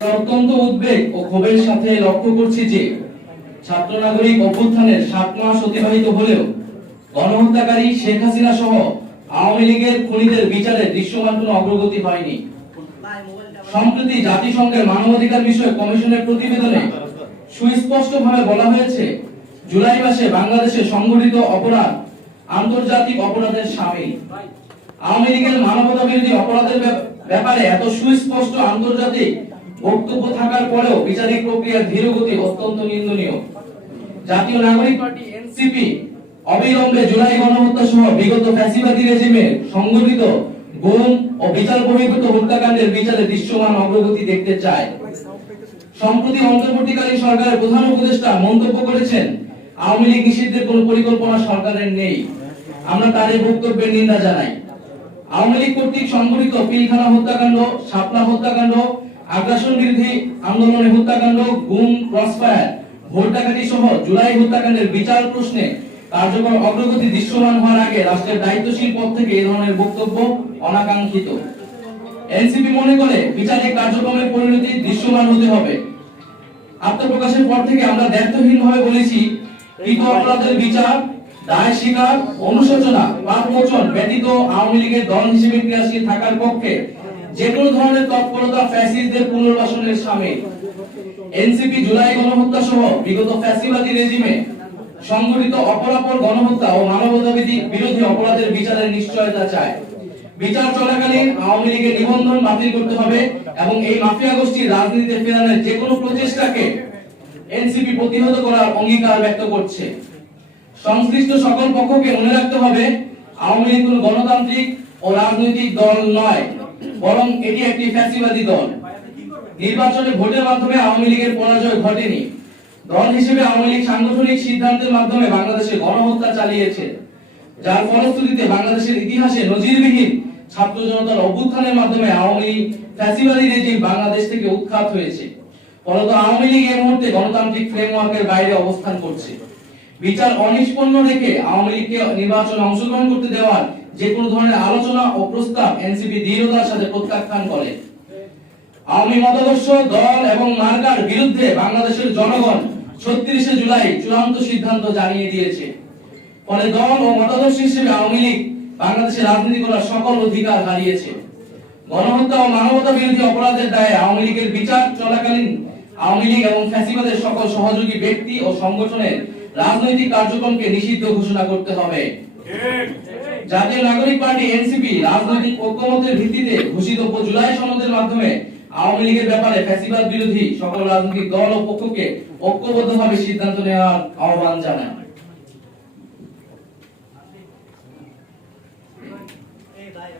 অত্যন্ত উদ্বেগ ও ক্ষোভের সাথে লক্ষ্য করছি যে ছাত্র নাগরিক অভ্যুত্থানের 7 মাস অতিবাহিত হলেও গণহত্যাকারী শেখ হাসিনা সহ আওয়ামী লীগের খুনিদের বিচারে দৃশ্যমান কোনো অগ্রগতি হয়নি। সম্প্রতি জাতিসংঘের মানবাধিকার বিষয়ক কমিশনের প্রতিবেদনে সুস্পষ্টভাবে বলা হয়েছে, জুলাই মাসে বাংলাদেশে সংঘটিত অপরাধ আন্তর্জাতিক অপরাধের শামিল। আওয়ামী লীগের মানবতা বিরোধী অপরাধের ব্যাপারে এত সুস্পষ্ট আন্তর্জাতিক বক্তব্য থাকার পরেও বিচারিক প্রক্রিয়ার ধীরগতি অত্যন্ত নিন্দনীয়। জাতীয় নাগরিক পার্টি এনসিপি অবিলম্বে জুলাই গণহত্যা সহ বিগত ফ্যাসিবাদী রেজিমের সংগঠিত গুম ও বিচার বহির্ভূত হত্যাকাণ্ডের বিচারে দৃশ্যমান অগ্রগতি দেখতে চায়। সম্প্রতি অন্তর্বর্তীকালীন সরকারের প্রধান উপদেষ্টা মন্তব্য করেছেন, আওয়ামী লীগ নিষিদ্ধের কোনো পরিকল্পনা সরকারের নেই। আমরা তার এই বক্তব্যের নিন্দা জানাই। আওয়ামী লীগ কর্তৃক সংগঠিত পিলখানা হত্যাকাণ্ড, শাপলা হত্যাকাণ্ড, আগ্রাসন বিরোধী আন্দোলনের হত্যাকাণ্ড, গুম, ক্রসফায়ার, ভোট ডাকাতি সহ জুলাই হত্যাকাণ্ডের বিচার প্রশ্নে কার্যকর অগ্রগতি দৃশ্যমান হওয়ার আগে রাষ্ট্রের দায়িত্বশীল পদ থেকে এই ধরনের বক্তব্য অনাকাঙ্ক্ষিত। এনসিপি মনে করে বিচারিক কার্যক্রমের পরিণতি দৃশ্যমান হতে হবে। আত্মপ্রকাশের পর থেকে আমরা দায়িত্বহীনভাবে বলেছি, কৃত অপরাধের বিচার, দায় স্বীকার, অনুশোচনা, পাপ মোচন ব্যতীত আওয়ামী লীগের দল হিসেবে ক্রিয়াশীল থাকার পক্ষে যে কোনো ধরনের তৎপরতা ফ্যাসিস্টদের পুনর্বাসনের শামিল। এনসিপি জুলাই গণহত্যা সহ বিগত ফ্যাসিবাদী রেজিমে সংগঠিত অপরাপর গণহত্যা ও মানবতা বিরোধী অপরাধের বিচারের নিশ্চয়তা চায়। বিচার চলাকালীন আওয়ামী লীগের নিবন্ধন বাতিল করতে হবে এবং এই মাফিয়া গোষ্ঠীর রাজনীতিতে ফেরানোর যে কোনো প্রচেষ্টাকে এনসিপি প্রতিহত করার অঙ্গীকার ব্যক্ত করছে। সংশ্লিষ্ট সকল পক্ষকে মনে রাখতে হবে, আওয়ামী লীগ কোনো গণতান্ত্রিক ও রাজনৈতিক দল নয়, বরং এটি একটি ফ্যাসিবাদী দল। নির্বাচনে ভোটের মাধ্যমে আওয়ামী লীগের পরাজয় ঘটেনি। দল হিসেবে আওয়ামী লীগ সাংগঠনিক সিদ্ধান্তের মাধ্যমে বাংলাদেশে গণহত্যা চালিয়েছে, যার ফলশ্রুতিতে বাংলাদেশের ইতিহাসে নজিরবিহীন ছাত্র জনতার অভ্যুত্থানের মাধ্যমে আওয়ামী লীগ ফ্যাসিবাদী রেজিম বাংলাদেশ থেকে উৎখাত হয়েছে। ফলত আওয়ামী লীগ এই মুহূর্তে গণতান্ত্রিক ফ্রেমওয়ার্কের বাইরে অবস্থান করছে। বিচার অনিষ্পন্ন রেখে আওয়ামী লীগকে নির্বাচনে অংশগ্রহণ করতে দেওয়ার যে কোনো ধরনের আলোচনা ও প্রস্তাব এনসিপি দৃঢ়তার সাথে প্রত্যাখ্যান করে। আওয়ামী মতাদর্শ, দল এবং মার্কার বিরুদ্ধে বাংলাদেশের জনগণ ৩৬ জুলাই চূড়ান্ত সিদ্ধান্ত জানিয়ে দিয়েছে। ফলে দল ও মতাদর্শ হিসেবে আওয়ামী লীগ বাংলাদেশে রাজনীতি করার সকল অধিকার হারিয়েছে। গণহত্যা ও মানবতা বিরোধী অপরাধের দায়ে আওয়ামী লীগের বিচার চলাকালীন আওয়ামী লীগ এবং ফ্যাসিবাদের সকল সহযোগী ব্যক্তি ও সংগঠনের রাজনৈতিক কার্যক্রমকে নিষিদ্ধ ঘোষণা করতে হবে। জাতীয় নাগরিক পার্টি এনসিপি রাজনৈতিক ঐক্যমতের ভিত্তিতে ঘোষিত জুলাই সনদের মাধ্যমে আওয়ামী লীগের ব্যাপারে ফ্যাসিবাদ বিরোধী সকল রাজনৈতিক দল ও পক্ষকে ঐক্যবদ্ধভাবে সিদ্ধান্ত নেওয়ার আহ্বান জানায়।